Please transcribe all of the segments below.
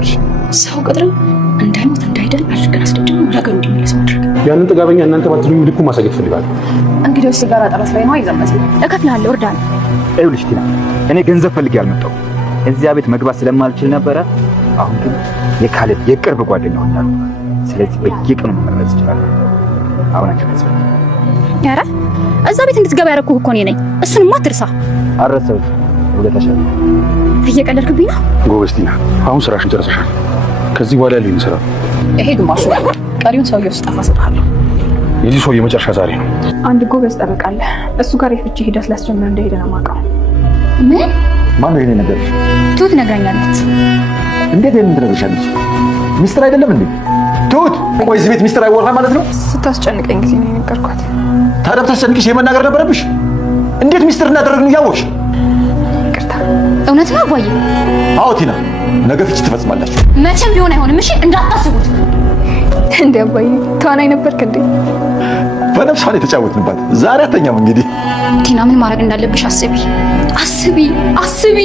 ነገርሽ? ሰው ቅጥር እንዳይሞት እንዳይደል አድርገን አስደድመን ነገሩ እንዲመለስ ማድረግ። ያንን ጥጋበኛ እናንተ ባትሉኝ ልኩ ማሳየት ፈልጋለሁ። እንግዲህ ሲጋራ ጠረት ላይ ነው አይዘመት። እከፍልሃለሁ፣ እርዳለሁ። ይኸውልሽ ቲና፣ እኔ ገንዘብ ፈልጌ አልመጣሁም። እዚያ ቤት መግባት ስለማልችል ነበረ። አሁን ግን የካሌብ የቅርብ ጓደኛ ሆኛለሁ። ስለዚህ በየቀኑ መመለስ እችላለሁ። አሁን አንቺ ኧረ እዛ ቤት እንድትገባ ያደረኩህ እኮ እኔ ነኝ። እሱንማ አትርሳ። አረሰውት ውለታሻል። እየቀለድክብኝ ነው። ጎበዝ ቲና፣ አሁን ስራሽን ጨርሰሻል። ከዚህ በኋላ ያለኝ ስራ ይሄ ግማሹ፣ ቀሪውን ሰውዬው ስጠፋ እሰጥሃለሁ። የዚህ ሰውዬ መጨረሻ ዛሬ ነው። አንድ ጎበዝ ጠበቃ አለ። እሱ ጋር የፍቺ ሂደት ላስጀምር እንደሄደ ነው የማውቀው። ምን? ማን ነው ይሄን ነገር? ትሁት ነግራኛለች። እንዴት ይሄን ትነግርሻለች? ሚስጥር አይደለም እንዴ? ትሁት፣ ቆይ እዚህ ቤት ሚስጥር አይወራ ማለት ነው? ስታስጨንቀኝ ጊዜ ነው የነገርኳት። ታዲያ ብታስጨንቅሽ የመናገር ነበረብሽ። እንዴት ሚስጥር እንዳደረግን እያወቅሽ? ይቅርታ። እውነት ነው አባዬ? አዎ ቲና፣ ነገ ፍቺ ትፈጽማላችሁ። መቼም ቢሆን አይሆንም። እሺ እንዳታስቡት። እንዴ አባዬ ተዋናይ ነበርክ እንዴ? በነፍሷን የተጫወትንባት ዛሬ አተኛም። እንግዲህ ቲና ምን ማድረግ እንዳለብሽ አስቢ አስቢ አስቢ።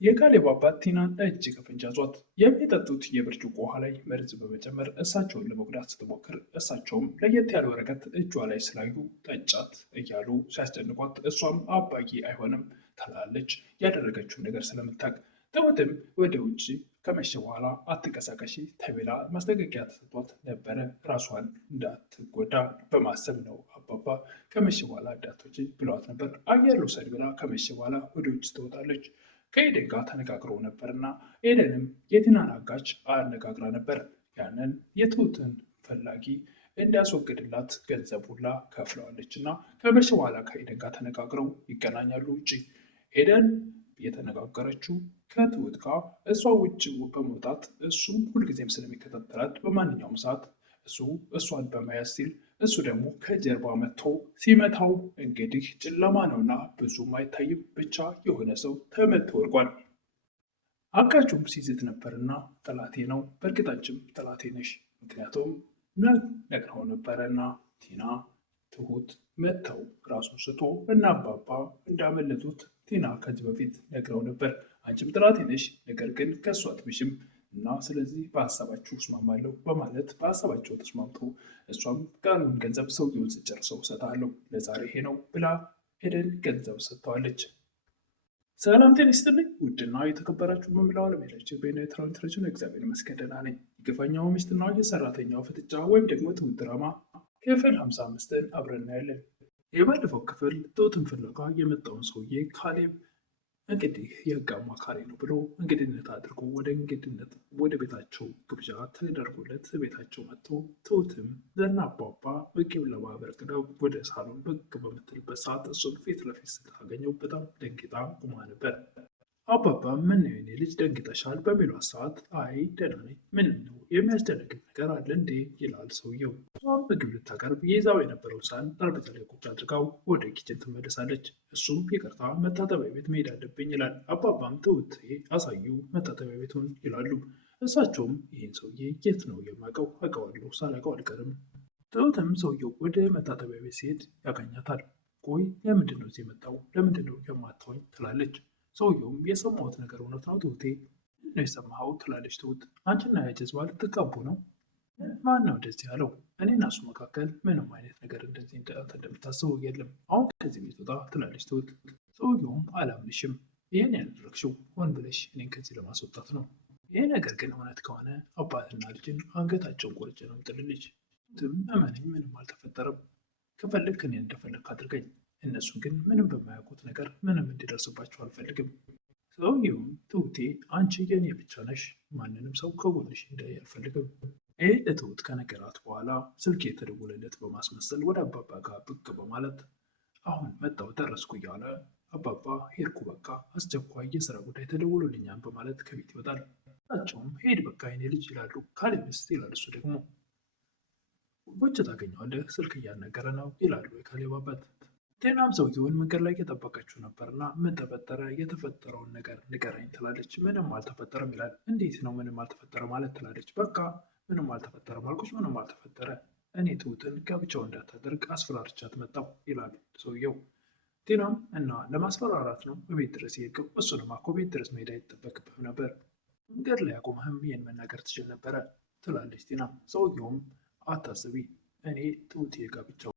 የካሌብ አባት ቲናን እጅ ከፍንጅ ያዟት። የሚጠጡት የብርጭቆ ውሃ ላይ መርዝ በመጨመር እሳቸውን ለመጉዳት ስትሞክር እሳቸውም ለየት ያለ ወረቀት እጇ ላይ ስላዩ ጠጫት እያሉ ሲያስጨንቋት እሷም አባዬ አይሆንም ትላለች፣ ያደረገችውን ነገር ስለምታውቅ። ትሁትም ወደ ውጭ ከመሸ በኋላ አትንቀሳቀሺ ተብላ ማስጠንቀቂያ ተሰጥቷት ነበረ። ራሷን እንዳትጎዳ በማሰብ ነው አባባ ከመሸ በኋላ እንዳትወጪ ብለዋት ነበር። አየር ልውሰድ ብላ ከመሸ በኋላ ወደ ውጭ ትወጣለች። ከኤደን ጋር ተነጋግረው ነበርና ኤደንም የቲናን አጋች አነጋግራ ነበር። ያንን የትሁትን ፈላጊ እንዲያስወግድላት ገንዘብ ሁላ ከፍለዋለች እና ከመሸ በኋላ ከኤደን ጋር ተነጋግረው ይገናኛሉ። ውጭ ኤደን የተነጋገረችው ከትሁት ጋር እሷ ውጭ በመውጣት እሱም ሁልጊዜም ስለሚከታተላት በማንኛውም ሰዓት እሱ እሷን በመያዝ ሲል እሱ ደግሞ ከጀርባ መጥቶ ሲመታው እንግዲህ ጨለማ ነውና ብዙም አይታይም፣ ብቻ የሆነ ሰው ተመቶ ወድቋል። አጋቹም ሲዝት ነበርና ጠላቴ ነው፣ በእርግጣችም ጠላቴ ነሽ፣ ምክንያቱም ነግረው ነበረና ቲና ትሁት መተው ራሱን ስቶ እና አባባ እንዳመለጡት ቲና ከዚህ በፊት ነግረው ነበር። አንቺም ጠላቴ ነሽ፣ ነገር ግን ከእሱ አትብሽም እና ስለዚህ በሀሳባችሁ እስማማለሁ በማለት በሀሳባቸው ተስማምቶ እሷም ቀሪውን ገንዘብ ሰውየውን ስጨርሰው እሰጥሃለሁ ለዛሬ ይሄ ነው ብላ ኤደን ገንዘብ ሰጥተዋለች። ሰላም ጤና ይስጥልኝ ውድና የተከበራችሁ በመላው ዓለም ያላችሁ በኤርትራውያን ትረጁን እግዚአብሔር ይመስገን ደህና ነኝ። የግፈኛው ሚስትና የሰራተኛው ፍጥጫ ወይም ደግሞ ትሁት ድራማ ክፍል 55ን አብረን እናያለን። የባለፈው ክፍል ትሁትን ፍለጋ የመጣውን ሰውዬ ካሌብ እንግዲህ የህግ አማካሪ ነው ብሎ እንግድነት አድርጎ ወደ ቤታቸው ግብዣ ተደርጎለት ቤታቸው መጥቶ ትሁትም ዘና አባባ ምግብ ለማበረክተው ወደ ሳሎን ብቅ በምትልበት ሰዓት እሱን ፊት ለፊት ስታገኘው በጣም ደንግጣ ቁማ ነበር። አባባ ምን ነው የኔ ልጅ ደንግጠሻል በሚሏት ሰዓት አይ ደህና ነኝ፣ ምን ነው የሚያስደነግጥ ነገር አለ እንዴ ይላል ሰውየው። ምግብ ልታቀርብ ይዛው የነበረው ሳህን ጠረጴዛ ላይ ቁጭ አድርጋው ወደ ኪችን ትመለሳለች። እሱም ይቅርታ መታጠቢያ ቤት መሄድ አለብኝ ይላል። አባባም ትሁት አሳዩ መታጠቢያ ቤቱን ይላሉ። እሳቸውም ይህን ሰውዬ የት ነው የማውቀው? አውቀዋለሁ፣ ሳላውቀው አልቀርም። ትሁትም ሰውየው ወደ መታጠቢያ ቤት ሲሄድ ያገኛታል። ቆይ ለምንድን ነው እዚህ የመጣው? ለምንድን ነው የማታወኝ? ትላለች። ሰውየውም የሰማሁት ነገር እውነት ነው ትሁቴ? ምንድን ነው የሰማኸው? ትላለች ትሁት። አንቺና ያጀዝባ ልትጋቡ ነው? ማን ነው እንደዚህ ያለው? እኔና እሱ መካከል ምንም አይነት ነገር እንደዚህ እንደምታስበው የለም። አሁን ከዚህ ቤት ወጣ ትላለች ትሁት። ሰውየውም አላምንሽም፣ ይህን ያደረግሽው ሆን ብለሽ እኔን ከዚህ ለማስወጣት ነው። ይህ ነገር ግን እውነት ከሆነ አባትና ልጅን አንገታቸውን ቆርጬ ነው የምጥልልሽ። እመነኝ፣ ምንም አልተፈጠረም። ከፈለግክ እኔን እንደፈለግክ አድርገኝ። እነሱ ግን ምንም በማያውቁት ነገር ምንም እንዲደርስባቸው አልፈልግም። ሰውየውም ትሁቴ አንቺ የኔ ብቻ ነሽ፣ ማንንም ሰው ከጎንሽ እንዳይ አልፈልግም። ይህ ለትሁት ከነገራት በኋላ ስልክ የተደወለለት በማስመሰል ወደ አባባ ጋር ብቅ በማለት አሁን መጣሁ ደረስኩ እያለ አባባ ሄድኩ በቃ አስቸኳይ የስራ ጉዳይ ተደውሎልኛል በማለት ከቤት ይወጣል። እሳቸውም ሄድ በቃ የኔ ልጅ ይላሉ። ካሌብስ ይላል። እሱ ደግሞ ውጭ ታገኘዋለህ፣ ስልክ እያናገረ ነው ይላሉ የካሌብ አባት። ቴናም ሰውየውን መንገድ ላይ እየጠበቀችው ነበርና ምን ተፈጠረ? የተፈጠረውን ነገር ንገረኝ ትላለች። ምንም አልተፈጠረም ይላል። እንዴት ነው ምንም አልተፈጠረ ማለት ትላለች። በቃ ምንም አልተፈጠረም አልኩሽ፣ ምንም አልተፈጠረ። እኔ ትሁትን ጋብቻው እንዳታደርግ አስፈራርቻት መጣሁ ይላል ሰውየው። ቴናም እና ለማስፈራራት ነው በቤት ድረስ የሄድከው? እሱንማ እኮ ቤት ድረስ መሄድ አይጠበቅብህም ነበር፣ መንገድ ላይ አቁመህም ይህን መናገር ትችል ነበረ ትላለች ቴና። ሰውየውም አታስቢ፣ እኔ ትሁት የጋብቻው